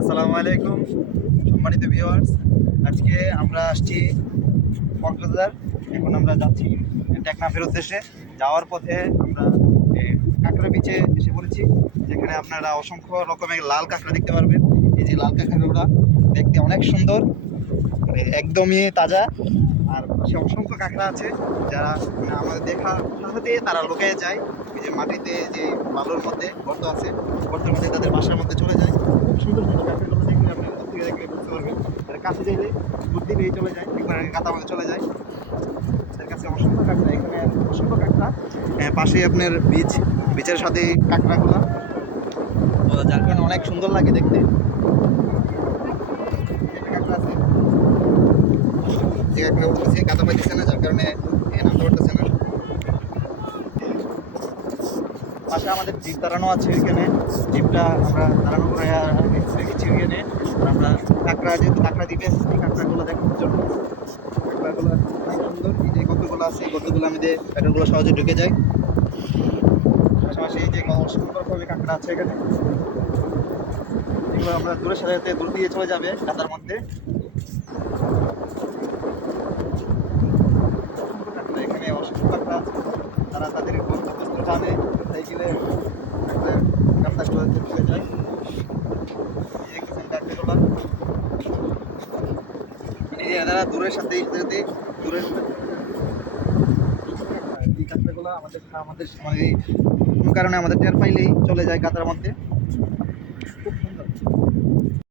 আসসালামু আলাইকুম সম্মানিত ভিউয়ার্স। আজকে আমরা আসছি কক্সবাজার। এখন আমরা যাচ্ছি টেকনাফের উদ্দেশ্যে। যাওয়ার পথে আমরা কাঁকড়া বিচে এসে পড়েছি, যেখানে আপনারা অসংখ্য রকমের লাল কাঁকড়া দেখতে পারবেন। এই যে লাল কাঁকড়াগুলো দেখতে অনেক সুন্দর, মানে একদমই তাজা। আর পাশে অসংখ্য কাঁকড়া আছে, যারা আমাদের দেখার সাথে তারা লুকিয়ে যায়। এই যে মাটিতে যে বালুর মধ্যে গর্ত আছে, গর্তের মধ্যে তাদের বাসার মধ্যে চলে যায়। খুব সুন্দর সুন্দর কাঁকড়াগুলো দেখলে আপনারা দূর থেকে দেখলে বুঝতে পারবেন। তার কাছে যাইলে বুদ্ধি পেয়ে চলে যায়, একবার কাঁথা মধ্যে চলে যায়। তার কাছে অসংখ্য কাঁকড়া, এখানে অসংখ্য কাঁকড়া। পাশেই আপনার বিচের সাথে কাঁকড়াগুলো, তো যার কারণে অনেক সুন্দর লাগে দেখতে। একটা কাঁকড়া আছে যে কাঁকড়া উঠতেছে, কাঁথা পাইতেছে না, যার কারণে নামতে পারতেছে না। পাশে আমাদের জিপ দাঁড়ানো আছে, এখানে জিপটা আমরা দাঁড়ানো করে রেখেছি ওইখানে। আমরা কাঁকড়া, যেহেতু কাঁকড়া দিবে এই কাঁকড়াগুলো দেখার জন্য। কাঁকড়াগুলো অনেক সুন্দর, এই যে গর্তগুলো আছে এই গর্তগুলো আমাদের কাঁকড়াগুলো সহজে ঢুকে যায়। পাশাপাশি এই যে সুন্দরভাবে কাঁকড়া আছে এখানে, এগুলো আমরা দূরের সাথে সাথে দূর দিয়ে চলে যাবে কাঁটার মধ্যে। অসংখ্য কাঁকড়া, এখানে অসংখ্য কাঁকড়া আছে, তারা তাদের গন্তব্যস্থ টানে সাইকেলে একটা কাঁকড়াগুলো ঢুকে যায়। এই দেখতেছেন কাঁকড়াগুলো, মানে এরা দূরের সাথে সাথে দূরের এই কাঁকড়াগুলো আমাদের আমাদের মানে কোনো কারণে আমাদের টের পাইলেই চলে যায় কাঁটার মধ্যে। খুব